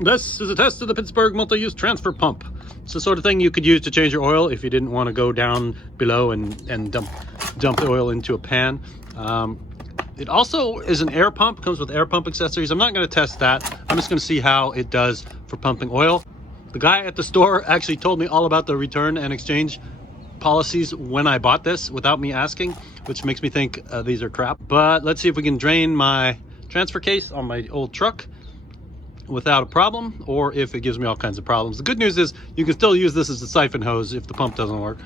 This is a test of the Pittsburgh multi-use transfer pump. It's the sort of thing you could use to change your oil if you didn't want to go down below and dump the oil into a pan. It also is an air pump, comes with air pump accessories. I'm not going to test that. I'm just going to see how it does for pumping oil. The guy at the store actually told me all about the return and exchange policies when I bought this without me asking, which makes me think these are crap. But let's see if we can drain my transfer case on my old truck without a problem, or if it gives me all kinds of problems. The good news is you can still use this as a siphon hose if the pump doesn't work.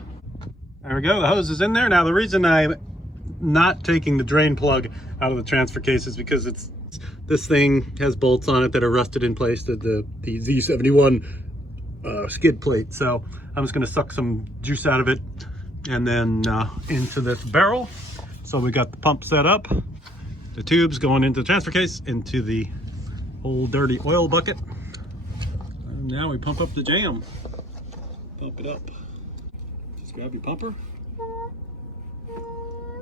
There we go, the hose is in there. Now the reason I'm not taking the drain plug out of the transfer case is because this thing has bolts on it that are rusted in place to the Z71 skid plate. So I'm just gonna suck some juice out of it and then into this barrel. So we got the pump set up, the tubes going into the transfer case, into the old dirty oil bucket. And now we pump up the jam. Pump it up. Just grab your pumper.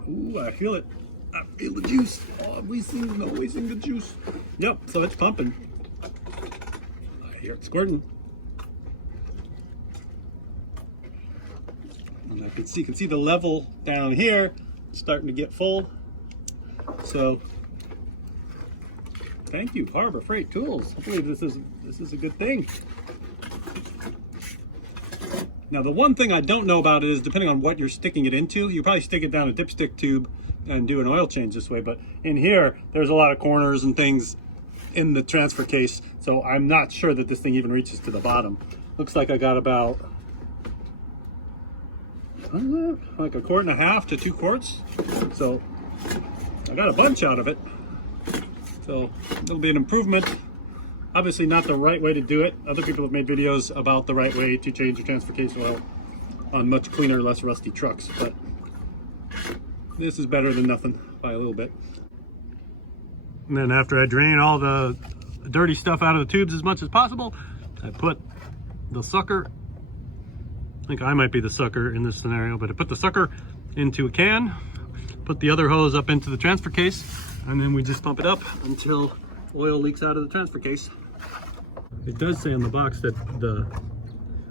Ooh, I feel it. I feel the juice. Always sing the juice. Yep, so it's pumping. I hear it squirting. And you can see the level down here starting to get full. So thank you, Harbor Freight Tools. I believe this is a good thing. Now, the one thing I don't know about it is, depending on what you're sticking it into, you probably stick it down a dipstick tube and do an oil change this way. But in here, there's a lot of corners and things in the transfer case, so I'm not sure that this thing even reaches to the bottom. Looks like I got about, I don't know, like 1.5 quarts to 2 quarts. So I got a bunch out of it. So it'll be an improvement. Obviously not the right way to do it. Other people have made videos about the right way to change your transfer case oil on much cleaner, less rusty trucks, but this is better than nothing by a little bit. And then after I drain all the dirty stuff out of the tubes as much as possible, I put the sucker, I think I might be the sucker in this scenario, but I put the sucker into a can, put the other hose up into the transfer case, and then we just pump it up until oil leaks out of the transfer case. It does say on the box that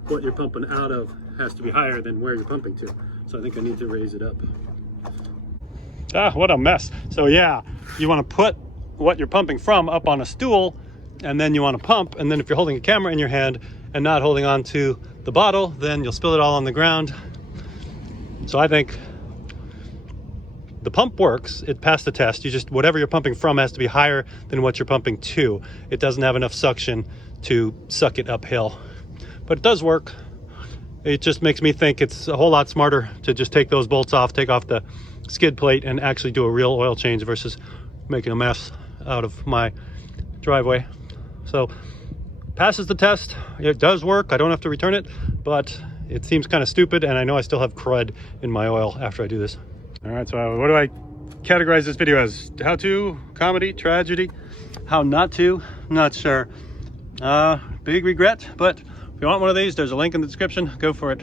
what you're pumping out of has to be higher than where you're pumping to. So I think I need to raise it up. Ah, what a mess. So yeah, you want to put what you're pumping from up on a stool, and then you want to pump, and then if you're holding a camera in your hand and not holding on to the bottle, then you'll spill it all on the ground. So I think the pump works. It passed the test. You just, whatever you're pumping from has to be higher than what you're pumping to. It doesn't have enough suction to suck it uphill, but it does work. It just makes me think it's a whole lot smarter to just take those bolts off, take off the skid plate, and actually do a real oil change versus making a mess out of my driveway. So passes the test. It does work. I don't have to return it, but it seems kind of stupid, and I know I still have crud in my oil after I do this. All right, so what do I categorize this video as? How to, comedy, tragedy, how not to, not sure. Big regret, but if you want one of these, there's a link in the description. Go for it.